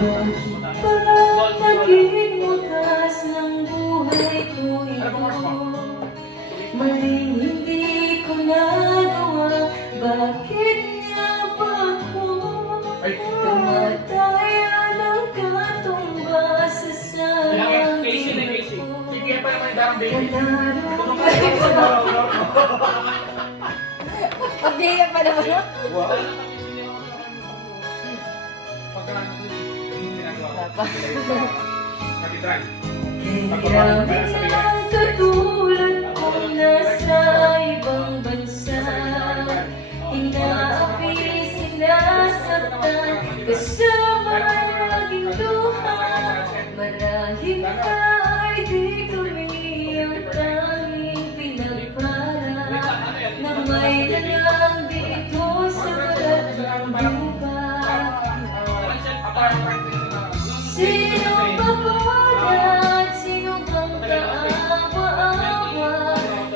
Parang naging wakas ng buhay ko ito. Maling hindi ko nagawa, bakit nga ba ako tumataya ng katumbas sa sarili ko? Pagbiya pa naman. Grabe ang katulad kong nasa ibang bansa. Inaapi, sinasaktan, kasama ang naging luha. Marahil ay di kami ang tanging pinagpala na may dalang dito sa balat ng lupa. Sino ba at sino bang kaawa-awa?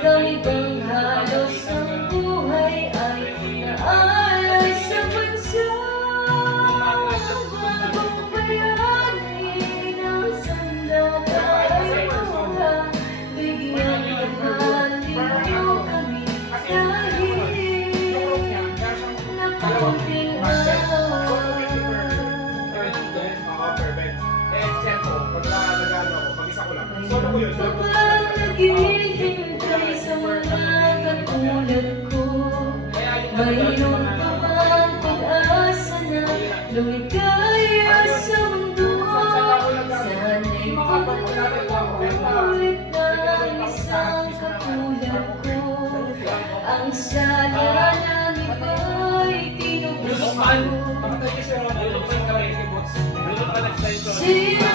Kami bang halos ang buhay ay naalay sa bansa? Bagong bayani ng sandata ay mula, bigyan mahalin mo kami dahil nakunting kapag naghihintay sa mga katulad ko, mayroon pa bang pag-asa na lumikaya sa mundo? Sana'y pag-ulit ng isang katulad ko. Ang sala ng iba'y tinubos ko. Sino